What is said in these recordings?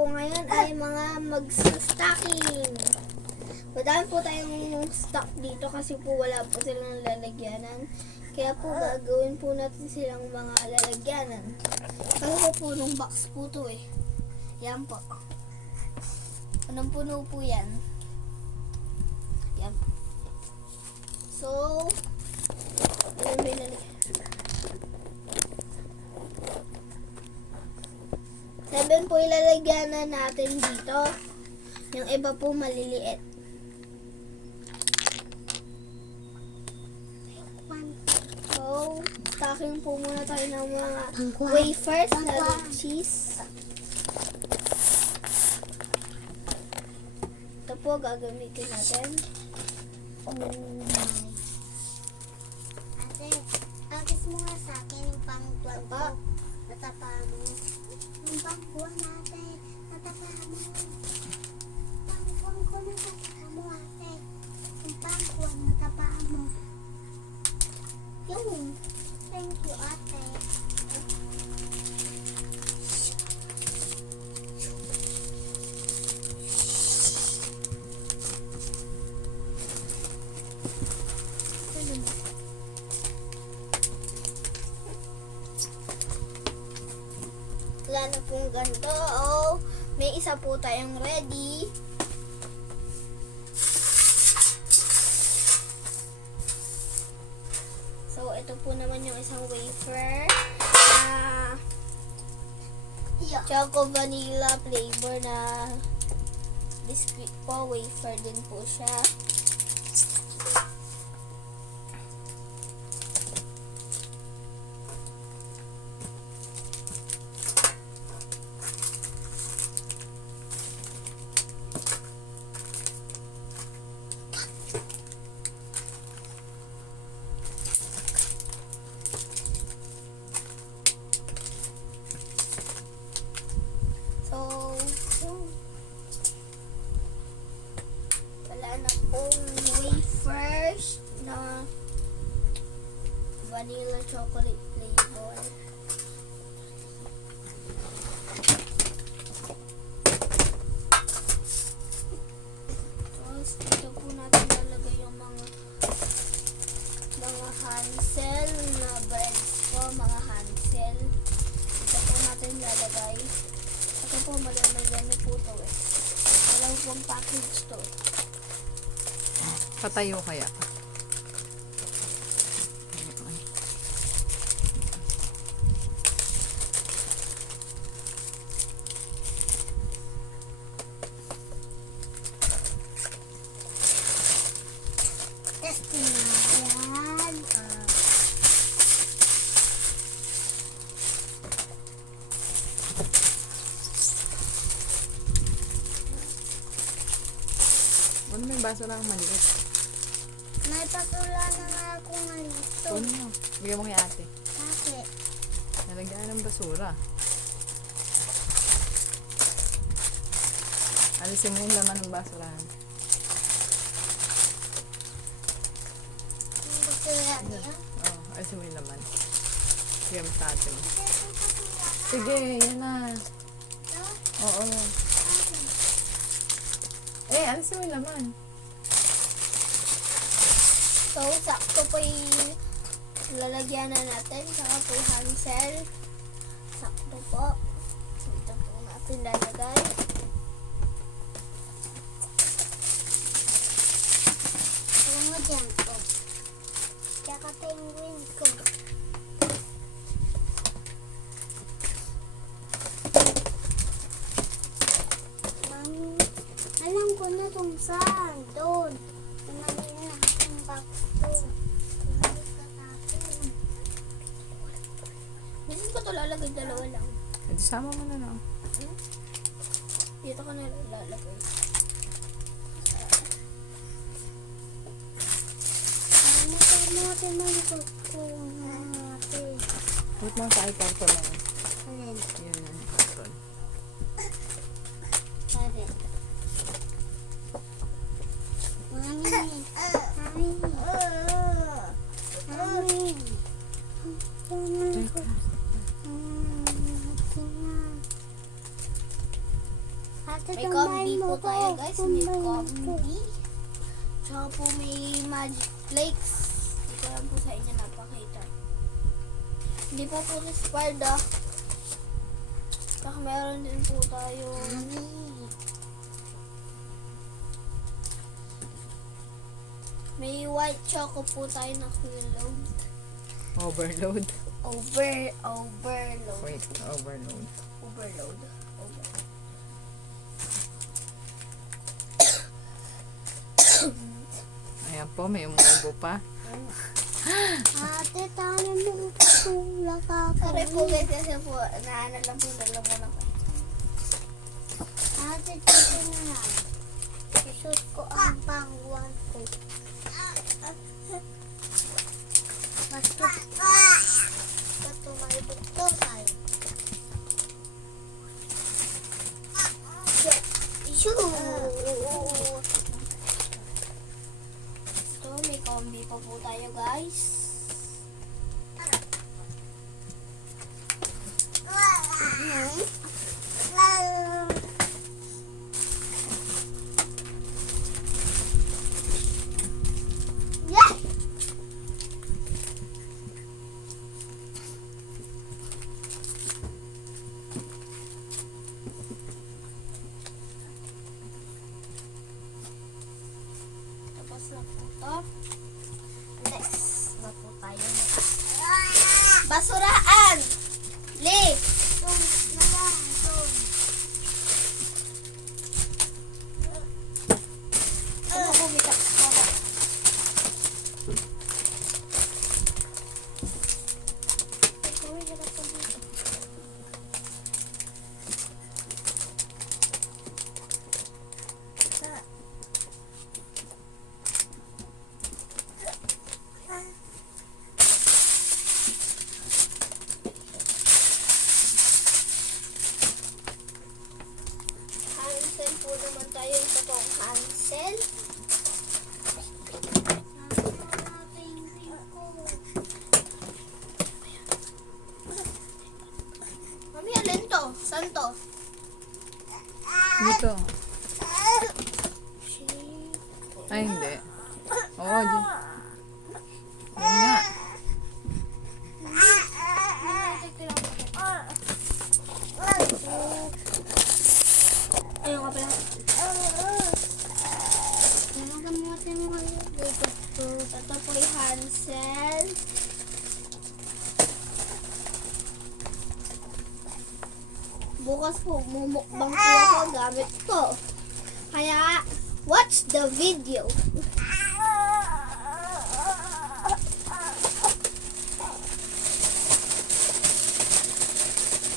po ngayon ay mga mag-stocking. Madami po tayong stock dito kasi po wala po silang lalagyanan. Kaya po gagawin po natin silang mga lalagyanan. Kasi po nung box po to eh. Yan po. Anong puno po yan? Yan. So, alam mo yung seven po ilalagyanan natin dito. Yung iba po maliliit. So, stocking po muna tayo ng mga wafers na cheese. Ito po gagamitin natin. Oh my. Ate, agis mo nga sa akin yung pang-tuwag ko. Natapa mo. Yung pang-tuwag natin. Natapa mo. Pang-tuwag ko natapa mo ate. Yung pang-tuwag natapa mo. Yung. Thank you ate. Wala na pong ganito. Oh, may isa po tayong ready. So, ito po naman yung isang wafer na choco vanilla flavor na biscuit po. Wafer din po siya. Wala na pong wafers na vanilla chocolate flavor. Tapos dito po natin lalagay yung mga Hansel na breads po, mga Hansel. Dito po natin lalagay. Ito po, malamay po ito eh. Alam pong package to. Patayo kaya. Testing na yan. Ano may baso lang maliit? May pasula na nga ako nalito. Ano mo? Bigyan mo kay ate. Bakit? Nalagyan ng basura. Alisin mo yung laman ng basurahan. Yung basura niya? Oo, alisin mo yung laman. Bigyan mo sa ate mo. Sige, yan na. Oo. Alisin mo yung laman. So, sakto po yung lalagyan na natin. Saka po Hansel. Sakto po. Dito po natin lalagay. Alam mo dyan ko. Tsaka penguin ko. Alam ko na kung saan. Doon. Tumali na ang box ko. Tumali ka tapon. Minsan ko ito lalagay dalawa lang. Edi sama mo na na. Dito ko na lalagay. Natin malikot ko natin. Huwag mo sa iPad lang. Alin? Yun na. Carton. Alin? Mami. Mami. Mami. Ate, May tambahin combi mo po tayo ko. guys. May Tambahin ko. combi. Tsaka po may magic flakes. Hindi ko lang po sa inyo napakita. Hindi pa po expired ah. Tsaka meron din po tayo. May white choco po tayo na load. Overload. Overload. Wait, overload. Overload. Ayan po, may umuubo pa. Ate, talo mo pula ka. Sorry po guys kasi po, naano lang po nalamunan ko. Ate, dito na lang. Isusot ko ang pangwan ko. Bato may buto tayo. Shoo! Ito, may combi pa po tayo guys. Yeah! Tapos na po ito. Next na po tayo. Basuraan! Li! Ano po, may tapos ko ba? Hansel po naman tayo. Ito po ang Hansel. Mami, alin to? Saan to? Dito. Shit. Ay, hindi. Oo, dyan. Yan nga. Ayun ka pala. Ito po yung Hansel. Bukas po, mumukbang po ako gamit ko. Kaya, watch the video.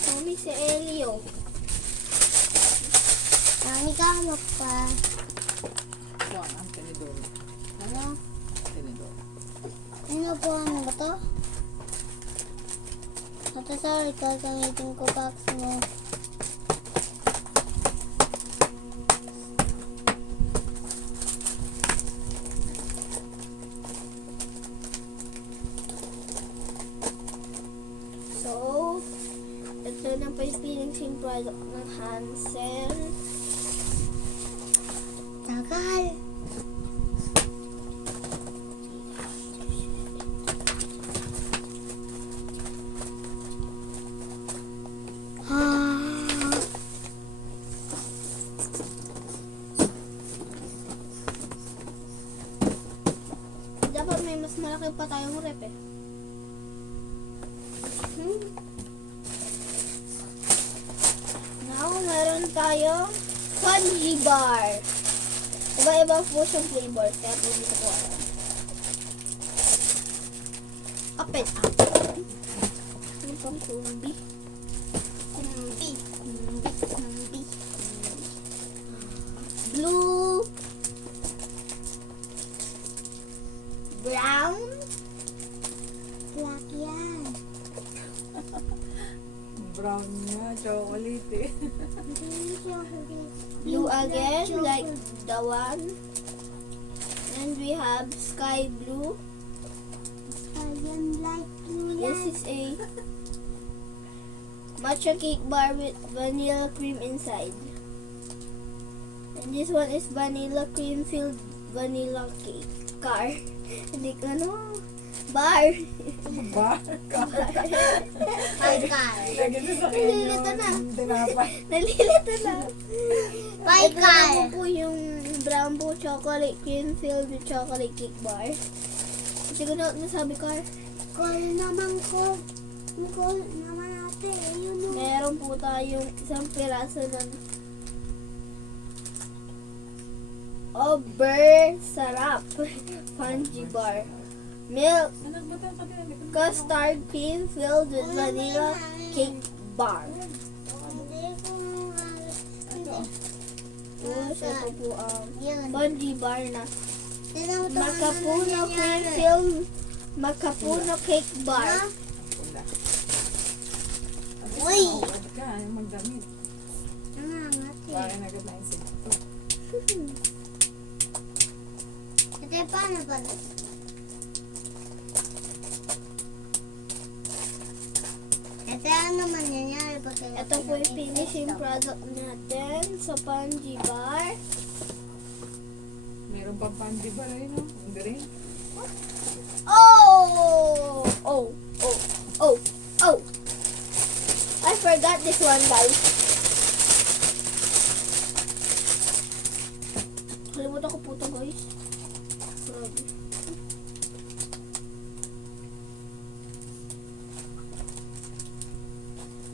Mami, si Elio. Nani ka pa. Kuha ang tinidor. Ano? Tinidor. Ano po ano ba to? Ate, sorry, gagamitin ko box mo. So, ito na po yung finishing product ng Hansel. Tagal. Ah. Dapat may mas malaki pa tayong rep eh. Now, meron tayong Spongy Bar. Iba-iba po siyang flavor. Kaya po dito ko alam. Open up. Ano pang kumbi? Kumbi. Blue. Brown. Black yan. Brown nga, chocolate eh. Blue again, like the one. And we have sky blue. Ayan, light blue This yan. is a matcha cake bar with vanilla cream inside. And this one is vanilla cream filled vanilla cake. Car. Hindi ko ano. Bar. Ba? Five car. Lagyan mo sa Nalilito na. tinapay. Nalilito na. Five Ito car. naman po yung brown po chocolate cream filled with chocolate cake bar. Kasi ko na nasabi car. Call naman ko. Call naman natin. Ayun o. Meron po tayong isang piraso ng Ober Sarap Fungi Bar. Milk custard cream filled with vanilla cake bar. Hindi ko hindi. Tapos ito po ang Yun. Fungi Bar na Tinutulungan Makapuno na cream nangyari. filled Makapuno cake bar. Ha? Wala. Uy! Huwag ka, yung magdamit. Nangangat eh. Bakit agad na insekto? Ito paano pala? Ito ano man nangyari pag Ito po yung finishing product natin sa Fungi Bar. Meron pa pandi ba rin, no? Hindi rin. Oh! Oh! Oh! Oh! Oh! I forgot this one, guys. Kalimutan ko po ito, guys. Grabe.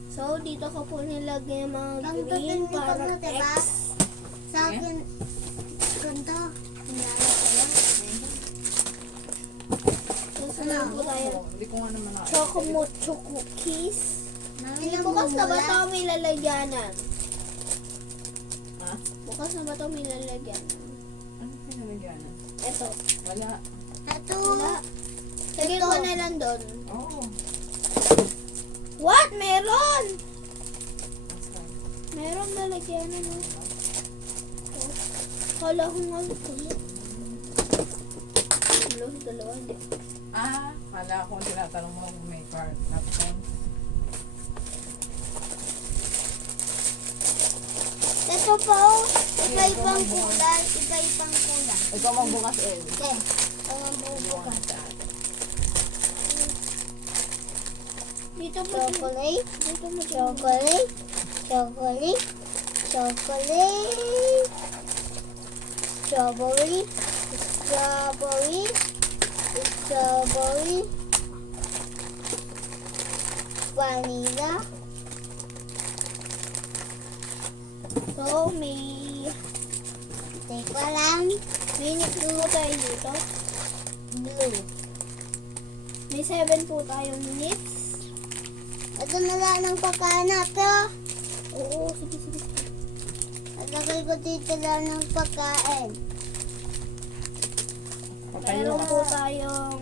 So, dito ko po nilagay yung mga Ganito green din ito para mo, diba? X. Sa akin, ganito. Hinala ko yan. Susunod po tayo. Hindi ko nga naman nakakita. Chocomocho cookies. Mami Hindi na bukas na ba ito bumula. may lalagyanan? Ha? Bukas na ba ito may lalagyanan? Ano pinalagyan? Ito. Wala. Ito. Wala. Lagyan ko na lang doon. Oo. What? Meron! Asan? Meron lalagyanan. Oh. Oh. Kala ko nga ito. Dalawa. Hindi. Ah, kala ko tinatanong mo kung may card. Napkin. Ito pa oh. Iba-ibang kulay. Iba-ibang kulay. Ikaw magbukas, El. Okay. Ito ang bubukas. Bukas sa atin. Dito mo. Chocolate. Dito mo. Chocolate. Chocolate. Chocolate. Strawberry. Strawberry. Strawberry. Vanilla. So, may... Hindi ko alam. May nagluto tayo dito. Blue. May 7 po tayong minutes. Ito na lang ng pagkain natin. Oo, sige. Lagay ko dito lang ng pagkain. Patayo Meron ka. po tayong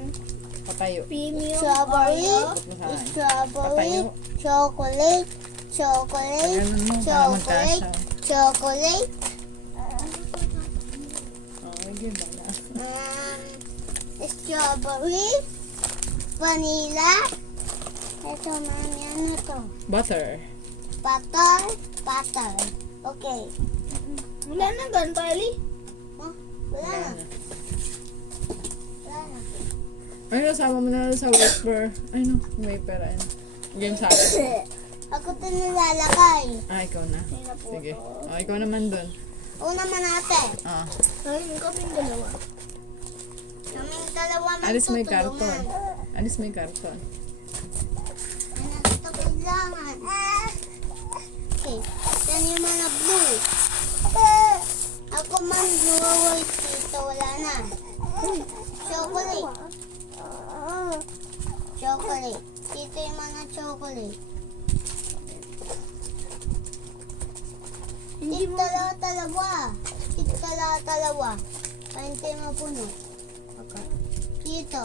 Patayo. premium Strawberry. Oreo. Ba't mo sa akin? Strawberry. Patayo. Chocolate. Chocolate. Ganun mo, para Chocolate. magkasya. Chocolate. Oo, hindi ba na? Strawberry. Vanilla. Ito, mami, ano to? Butter. Butter. Butter. Okay. Wala na ganito, Ellie. Oh, wala na. Wala na. Ay, nasama mo na sa wafer. Ay, no. Wafer, ayun. Game sa akin. Ako ito nilalakay. Ah, ikaw na. Ayun na po Sige. to. Oh, ikaw naman dun. Una man natin. Ah. Ayun, kaming dalawa. Kaming dalawa Alis may magtutulungan. karton. Alis may karton. Ano ito kailangan? Okay. Yan yung mga blue. Ako man blue, white dito. Wala na. Chocolate. Chocolate. Dito yung mga chocolate. Hindi mo. Talawa. Talawa. Pahintay mo puno. Dito.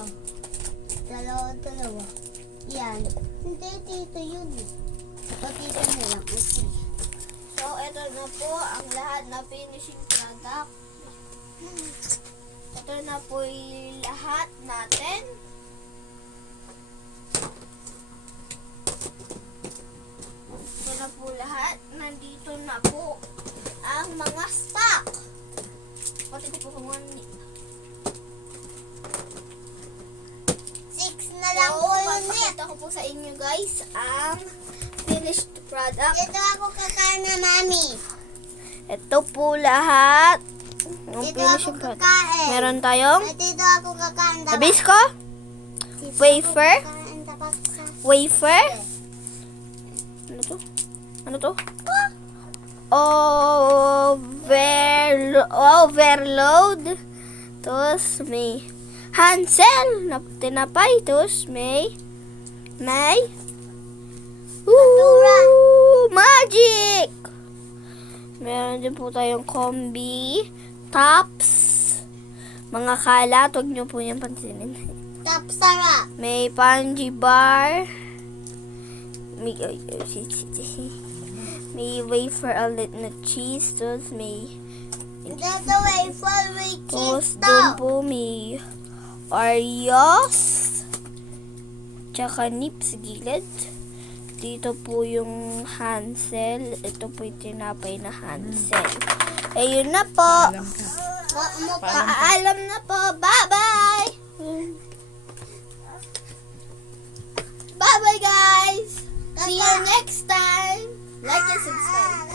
Dalawa. Yan. Hindi, dito yun. O, dito na lang. Okay. So, ito na po ang lahat na finishing product. Ito na po yung lahat natin. Ito na po lahat. Nandito na po ang mga stock. Pati ko po kung 6 na lang po yun eh. papakita ko po sa inyo guys ang finished product. Dito ako kakain na, Mami. Ito po lahat. Ang Dito finished ako product. kakain. Meron tayong Dito ako kakain. nabis ko, wafer. Wafer. Ano to? Ano to? Overload. Tapos may Hansel na tinapay. Tapos may magic. Meron din po tayong combi, tops, mga kalat. Huwag nyo po yan pansinin. Top sarap. May panji bar. May wafer ulit na cheese. Tapos may Dito wafer with tapos cheese doon to. po may Oreos. Tsaka nips gilid. Dito po yung Hansel. Ito po yung tinapay na Hansel. Ayun na po. Alam ka. Paalam na po. Bye-bye. Bye-bye guys. See you next time. Like and subscribe.